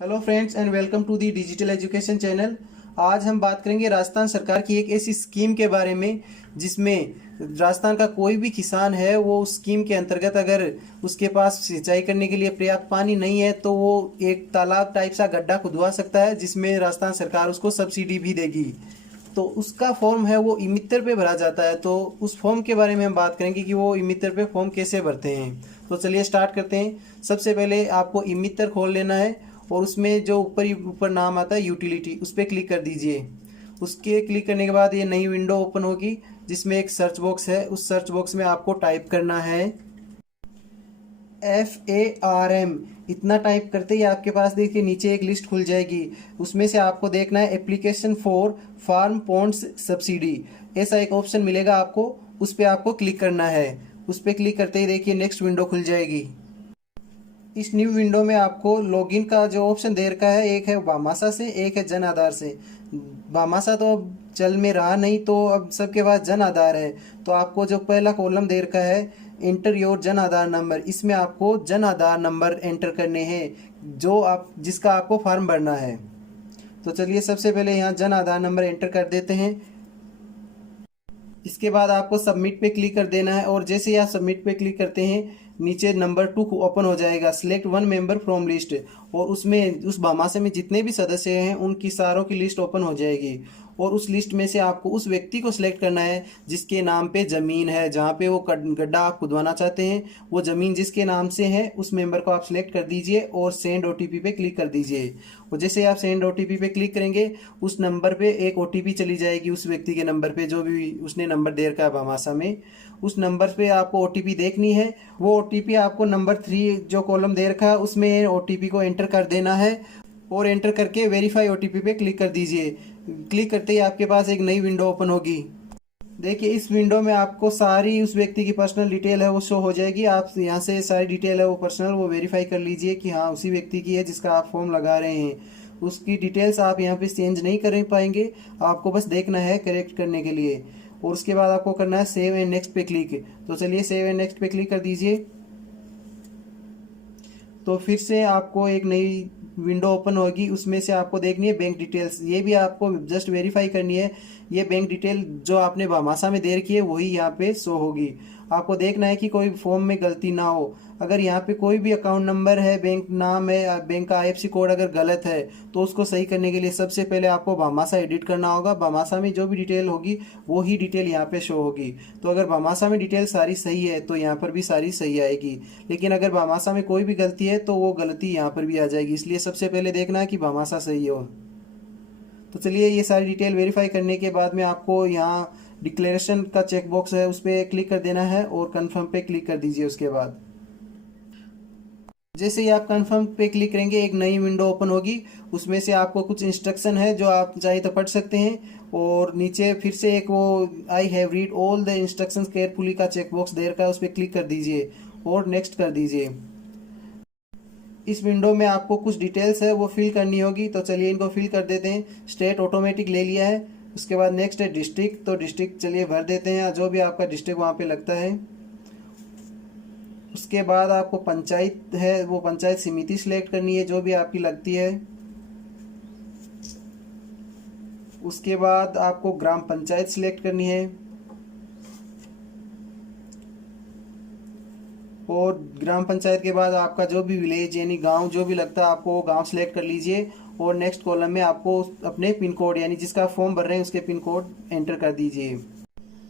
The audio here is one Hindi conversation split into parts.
Hello friends and welcome to the digital education channel. आज हम बात करेंगे राजस्थान सरकार की एक ऐसी स्कीम के बारे में जिसमें राजस्थान का कोई भी किसान है वो उस स्कीम के अंतर्गत अगर उसके पास सिंचाई करने के लिए पर्याप्त पानी नहीं है तो वो एक तालाब टाइप सा गड्ढा खुदवा सकता है जिसमें राजस्थान सरकार उसको सब्सिडी भी देगी। तो उसका फॉर्म है वो ई मित्र पे भरा जाता है। तो उस फॉर्म के बारे में हम बात करेंगे कि वो ई मित्र पे फॉर्म कैसे भरते हैं। तो चलिए स्टार्ट करते हैं। सबसे पहले आपको ई मित्र खोल लेना है और उसमें जो ऊपर नाम आता है यूटिलिटी उस पर क्लिक कर दीजिए। उसके क्लिक करने के बाद ये नई विंडो ओपन होगी जिसमें एक सर्च बॉक्स है। उस सर्च बॉक्स में आपको टाइप करना है FARM। इतना टाइप करते ही आपके पास देखिए नीचे एक लिस्ट खुल जाएगी। उसमें से आपको देखना है application for farm ponds subsidy, ऐसा एक ऑप्शन मिलेगा आपको। उस पर आपको क्लिक करना है। उस पर क्लिक करते ही देखिए नेक्स्ट विंडो खुल जाएगी। इस न्यू विंडो में आपको लॉगिन का जो ऑप्शन दे रखा है, एक है भामाशाह से, एक है जन आधार से। भामाशाह तो अब चल में रहा नहीं तो अब सबके पास जन आधार है। तो आपको जो पहला कॉलम दे रखा है enter your Jan Aadhaar number, इसमें आपको जन आधार नंबर एंटर करने हैं जो आप जिसका आपको फॉर्म भरना है। तो चलिए सबसे पहले यहाँ जन आधार नंबर एंटर कर देते हैं। इसके बाद आपको सबमिट पे क्लिक कर देना है और जैसे ही आप सबमिट पे क्लिक करते हैं नीचे नंबर 2 ओपन हो जाएगा, select one member from list. और उसमें उस भामाशाह में जितने भी सदस्य हैं उनकी सारों की लिस्ट ओपन हो जाएगी। और उस लिस्ट में से आपको उस व्यक्ति को सिलेक्ट करना है जिसके नाम पे ज़मीन है, जहाँ पे वो गड्ढा आप खुदवाना चाहते हैं वो ज़मीन जिसके नाम से है उस मेंबर को आप सिलेक्ट कर दीजिए और सेंड OTP पे क्लिक कर दीजिए। और जैसे आप सेंड OTP पे क्लिक करेंगे उस नंबर पे एक OTP चली जाएगी उस व्यक्ति के नंबर पे जो भी उसने नंबर दे रखा है भामाशाह में। उस नंबर पे आपको OTP देखनी है। वो OTP आपको नंबर 3 जो कॉलम दे रखा है उसमें OTP को एंटर कर देना है और एंटर करके वेरीफाई OTP पे क्लिक कर दीजिए। क्लिक करते ही आपके पास एक नई विंडो ओपन होगी। देखिए इस विंडो में आपको सारी उस व्यक्ति की पर्सनल डिटेल है वो शो हो जाएगी। आप यहाँ से सारी डिटेल है वो पर्सनल वो वेरीफाई कर लीजिए कि हाँ उसी व्यक्ति की है जिसका आप फॉर्म लगा रहे हैं। उसकी डिटेल्स आप यहाँ पे चेंज नहीं कर पाएंगे, आपको बस देखना है करेक्ट करने के लिए। और उसके बाद आपको करना है सेव एंड नेक्स्ट पे क्लिक। तो चलिए सेव एंड नेक्स्ट पे क्लिक कर दीजिए। तो फिर से आपको एक नई विंडो ओपन होगी, उसमें से आपको देखनी है बैंक डिटेल्स। ये भी आपको जस्ट वेरीफाई करनी है ये बैंक डिटेल जो आपने भामाशाह में दे रखी है वही यहाँ पे शो होगी। आपको देखना है कि कोई फॉर्म में गलती ना हो। अगर यहाँ पे कोई भी अकाउंट नंबर है, बैंक नाम है, बैंक का IFSC कोड अगर गलत है तो उसको सही करने के लिए सबसे पहले आपको भामाशाह एडिट करना होगा। भामाशाह में जो भी डिटेल होगी वो ही डिटेल यहाँ पे शो होगी। तो अगर भामाशाह में डिटेल सारी सही है तो यहाँ पर भी सारी सही आएगी। लेकिन अगर भामाशाह में कोई भी गलती है तो वो गलती यहाँ पर भी आ जाएगी, इसलिए सबसे पहले देखना है कि भामाशाह सही हो। तो चलिए ये सारी डिटेल वेरीफाई करने के बाद में आपको यहाँ डिक्लेरेशन का चेक बॉक्स है उस पर क्लिक कर देना है और कन्फर्म पे क्लिक कर दीजिए। उसके बाद जैसे ही आप कन्फर्म पे क्लिक करेंगे एक नई विंडो ओपन होगी। उसमें से आपको कुछ इंस्ट्रक्शन है जो आप चाहे तो पढ़ सकते हैं। और नीचे फिर से एक वो I have read all the instructions carefully का चेक बॉक्स दे रखा है उस पर क्लिक कर दीजिए और नेक्स्ट कर दीजिए। इस विंडो में आपको कुछ डिटेल्स है वो फिल करनी होगी। तो चलिए इनको फिल कर देते हैं। स्टेट ऑटोमेटिक ले लिया है। उसके बाद नेक्स्ट है डिस्ट्रिक्ट, तो डिस्ट्रिक्ट चलिए भर देते हैं जो भी आपका डिस्ट्रिक्ट वहाँ पे लगता है। उसके बाद आपको पंचायत है वो पंचायत समिति सिलेक्ट करनी है जो भी आपकी लगती है। उसके बाद आपको ग्राम पंचायत सिलेक्ट करनी है और ग्राम पंचायत के बाद आपका जो भी विलेज यानी गांव जो भी लगता है आपको वो गांव सिलेक्ट कर लीजिए। और नेक्स्ट कॉलम में आपको अपने पिन कोड यानी जिसका फॉर्म भर रहे हैं उसके पिन कोड एंटर कर दीजिए।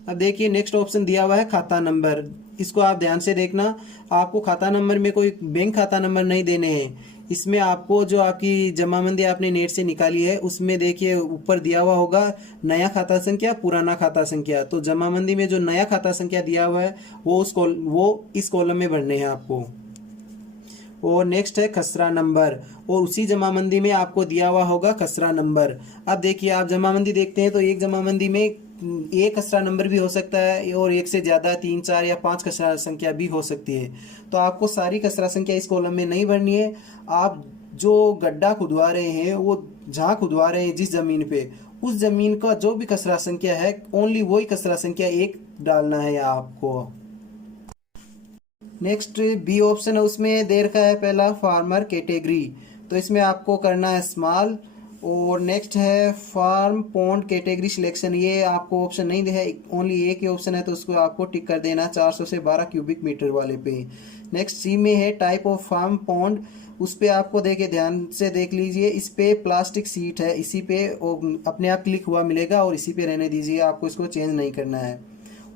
अब देखिए नेक्स्ट ऑप्शन दिया हुआ है खाता नंबर, इसको आप ध्यान से देखना। आपको खाता नंबर में कोई बैंक खाता नंबर नहीं देने हैं। इसमें आपको जो आपकी जमाबंदी आपने नेट से निकाली है उसमें देखिए ऊपर दिया हुआ होगा नया खाता संख्या पुराना खाता संख्या। तो जमाबंदी में जो नया खाता संख्या दिया हुआ है वो इस कॉलम में भरने हैं आपको। और नेक्स्ट है खसरा नंबर और उसी जमाबंदी में आपको दिया हुआ होगा खसरा नंबर। अब देखिए आप जमाबंदी देखते हैं तो एक जमाबंदी में एक खसरा नंबर भी हो सकता है और एक से ज़्यादा 3, 4 या 5 खसरा संख्या भी हो सकती है। तो आपको सारी खसरा संख्या इस कॉलम में नहीं भरनी है। आप जो गड्ढा खुदवा रहे हैं वो जहाँ खुदवा रहे हैं जिस ज़मीन पे उस ज़मीन का जो भी खसरा संख्या है ओनली वही खसरा संख्या 1 डालना है आपको। नेक्स्ट B ऑप्शन है उसमें दे रखा है पहला फार्मर कैटेगरी। तो इसमें आपको करना है स्मॉल। और नेक्स्ट है फार्म पॉन्ड कैटेगरी सिलेक्शन, ये आपको ऑप्शन नहीं दिया है, ओनली एक ही ऑप्शन है, तो उसको आपको टिक कर देना 400 से 12 क्यूबिक मीटर वाले पे। नेक्स्ट सी में है टाइप ऑफ फार्म पॉन्ड, उस पर आपको देखे ध्यान से देख लीजिए, इस पे प्लास्टिक सीट है, इसी पे अपने आप क्लिक हुआ मिलेगा और इसी पे रहने दीजिए, आपको इसको चेंज नहीं करना है।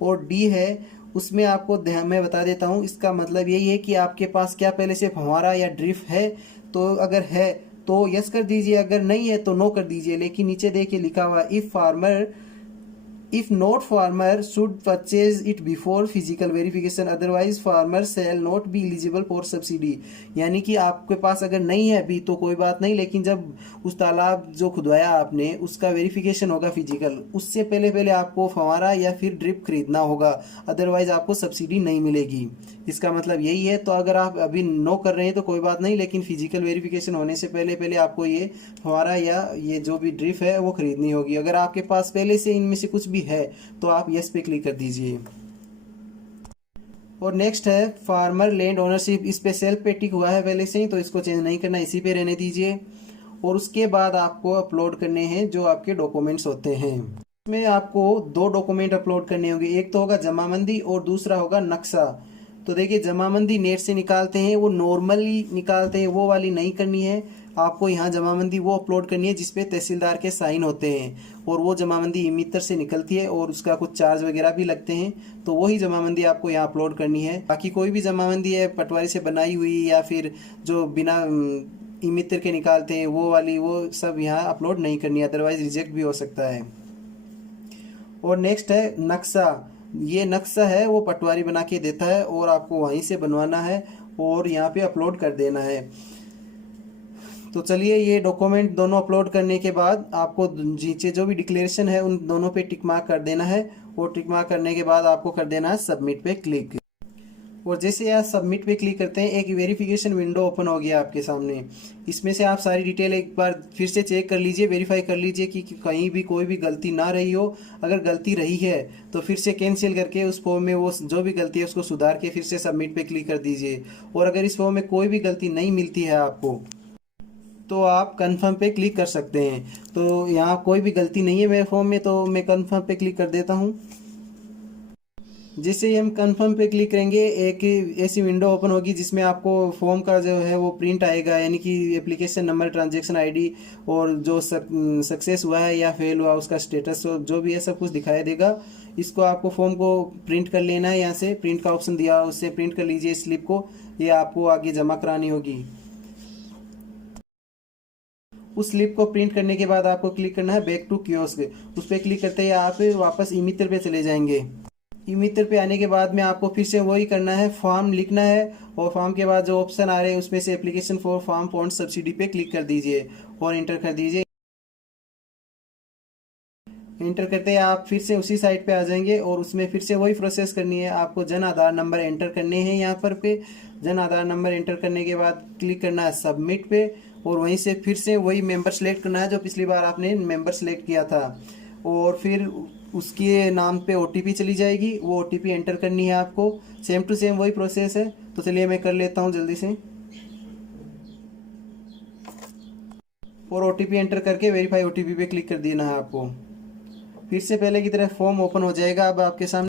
और डी है, उसमें आपको ध्यान में बता देता हूँ, इसका मतलब यही है कि आपके पास क्या पहले से फव्वारा या ड्रिफ्ट है, तो अगर है तो यस कर दीजिए, अगर नहीं है तो नो कर दीजिए। लेकिन नीचे देखिए लिखा हुआ if not farmer should purchase it before physical verification, otherwise farmer shall not be eligible for subsidy. यानी कि आपके पास अगर नहीं है अभी तो कोई बात नहीं, लेकिन जब उस तालाब जो खुदवाया आपने उसका वेरिफिकेशन होगा फिजिकल, उससे पहले पहले आपको फव्वारा या फिर ड्रिप खरीदना होगा, अदरवाइज आपको सब्सिडी नहीं मिलेगी। इसका मतलब यही है। तो अगर आप अभी नो कर रहे हैं तो कोई बात नहीं, लेकिन फिजिकल वेरिफिकेशन होने से पहले पहले आपको ये फव्वारा या ये जो भी ड्रिप है वो खरीदनी होगी। अगर आपके पास पहले से इनमें से कुछ भी है तो आप यस पे क्लिक कर दीजिए। और नेक्स्ट है फार्मर लैंड ओनरशिप, इस पे सेल्फ पे टिक हुआ है पहले से ही, तो इसको चेंज नहीं करना, इसी पे रहने दीजिए। और उसके बाद आपको अपलोड करने हैं जो आपके डॉक्यूमेंट्स होते हैं। इसमें आपको 2 डॉक्यूमेंट अपलोड करने होंगे, एक तो होगा जमाबंदी और दूसरा होगा नक्शा। तो देखिए जमाबंदी नेट से निकालते हैं, वो नॉर्मली निकालते हैं, वो वाली नहीं करनी है आपको। यहाँ जमाबंदी वो अपलोड करनी है जिसपे तहसीलदार के साइन होते हैं, और वो जमाबंदी ई-मित्र से निकलती है और उसका कुछ चार्ज वगैरह भी लगते हैं, तो वही जमाबंदी आपको यहाँ अपलोड करनी है। बाकी कोई भी जमाबंदी है पटवारी से बनाई हुई या फिर जो बिना ई-मित्र के निकालते हैं वो वाली, वो सब यहाँ अपलोड नहीं करनी है, अदरवाइज रिजेक्ट भी हो सकता है। और नेक्स्ट है नक्शा, ये नक्शा है वो पटवारी बना के देता है और आपको वहीं से बनवाना है और यहाँ पे अपलोड कर देना है। तो चलिए ये डॉक्यूमेंट दोनों अपलोड करने के बाद आपको नीचे जो भी डिक्लेरेशन है उन दोनों पे टिक मार्क कर देना है, और टिक मार्क करने के बाद आपको कर देना है सबमिट पे क्लिक। और जैसे आप सबमिट पे क्लिक करते हैं एक वेरिफिकेशन विंडो ओपन हो गया आपके सामने। इसमें से आप सारी डिटेल एक बार फिर से चेक कर लीजिए, वेरीफाई कर लीजिए कि कहीं भी कोई भी गलती ना रही हो। अगर गलती रही है तो फिर से कैंसिल करके उस फॉर्म में वो जो भी गलती है उसको सुधार के फिर से सबमिट पे क्लिक कर दीजिए। और अगर इस फॉर्म में कोई भी गलती नहीं मिलती है आपको तो आप कंफर्म पे क्लिक कर सकते हैं। तो यहाँ कोई भी गलती नहीं है मेरे फॉर्म में, तो मैं कंफर्म पे क्लिक कर देता हूँ। जिससे ही हम कंफर्म पे क्लिक करेंगे एक ऐसी विंडो ओपन होगी जिसमें आपको फॉर्म का जो है वो प्रिंट आएगा, यानी कि एप्लीकेशन नंबर, ट्रांजैक्शन आईडी और जो सक्सेस हुआ है या फेल हुआ उसका स्टेटस जो भी है सब कुछ दिखाई देगा। इसको आपको फॉर्म को प्रिंट कर लेना है, यहाँ से प्रिंट का ऑप्शन दिया उससे प्रिंट कर लीजिए स्लिप को, ये आपको आगे जमा करानी होगी। उस स्लिप को प्रिंट करने के बाद आपको क्लिक करना है बैक टू कियोस्क, उस पर क्लिक करते ही आप वापस ई-मित्र पे चले जाएंगे। ई-मित्र पे आने के बाद में आपको फिर से वही करना है, फॉर्म लिखना है और फॉर्म के बाद जो ऑप्शन आ रहे हैं उसमें से application for farm pond subsidy पे क्लिक कर दीजिए और इंटर कर दीजिए। इंटर करते ही आप फिर से उसी साइट पे आ जाएंगे और उसमें फिर से वही प्रोसेस करनी है, आपको जन आधार नंबर एंटर करने हैं यहाँ पे जन आधार नंबर एंटर करने के बाद क्लिक करना है सबमिट पे, और वहीं से फिर से वही मेंबर सेलेक्ट करना है जो पिछली बार आपने मेंबर सेलेक्ट किया था, और फिर उसके नाम पे OTP चली जाएगी, वो OTP एंटर करनी है आपको। सेम टू सेम वही प्रोसेस है। तो चलिए मैं कर लेता हूँ जल्दी से, और OTP एंटर करके वेरीफाई OTP पे क्लिक कर देना है आपको। फिर से पहले की तरह फॉर्म ओपन हो जाएगा अब आपके सामने,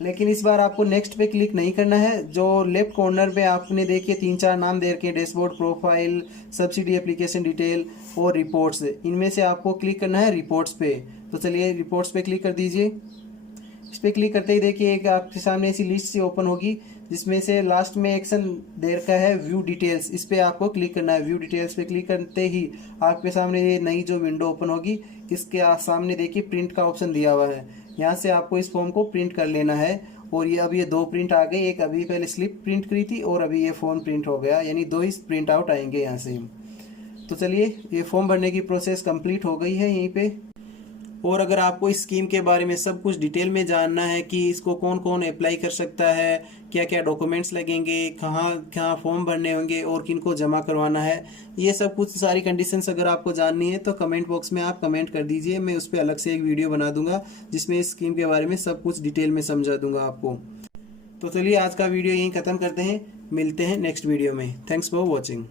लेकिन इस बार आपको नेक्स्ट पे क्लिक नहीं करना है। जो लेफ्ट कॉर्नर पे आपने देखिए 3-4 नाम दे रखे हैं, dashboard, profile, subsidy application detail और रिपोर्ट्स, इनमें से आपको क्लिक करना है रिपोर्ट्स पे। तो चलिए रिपोर्ट्स पे क्लिक कर दीजिए। इस पर क्लिक करते ही देखिए एक आपके सामने ऐसी लिस्ट से ओपन होगी जिसमें से लास्ट में एक्शन दे रखा है व्यू डिटेल्स, इस पर आपको क्लिक करना है। व्यू डिटेल्स पे क्लिक करते ही आपके सामने ये नई जो विंडो ओपन होगी, इसके सामने देखिए प्रिंट का ऑप्शन दिया हुआ है, यहाँ से आपको इस फॉर्म को प्रिंट कर लेना है। और ये अब ये 2 प्रिंट आ गए, एक अभी पहले स्लिप प्रिंट करी थी और अभी ये फॉर्म प्रिंट हो गया, यानी 2 ही प्रिंट आउट आएंगे यहाँ से। तो चलिए ये फॉर्म भरने की प्रोसेस कंप्लीट हो गई है यहीं पे। और अगर आपको इस स्कीम के बारे में सब कुछ डिटेल में जानना है कि इसको कौन कौन अप्लाई कर सकता है, क्या क्या डॉक्यूमेंट्स लगेंगे, कहाँ कहाँ फॉर्म भरने होंगे और किन को जमा करवाना है, ये सब कुछ सारी कंडीशंस अगर आपको जाननी है तो कमेंट बॉक्स में आप कमेंट कर दीजिए, मैं उस पर अलग से एक वीडियो बना दूंगा जिसमें इस स्कीम के बारे में सब कुछ डिटेल में समझा दूंगा आपको। तो चलिए आज का वीडियो यहीं ख़त्म करते हैं, मिलते हैं नेक्स्ट वीडियो में। Thanks for watching.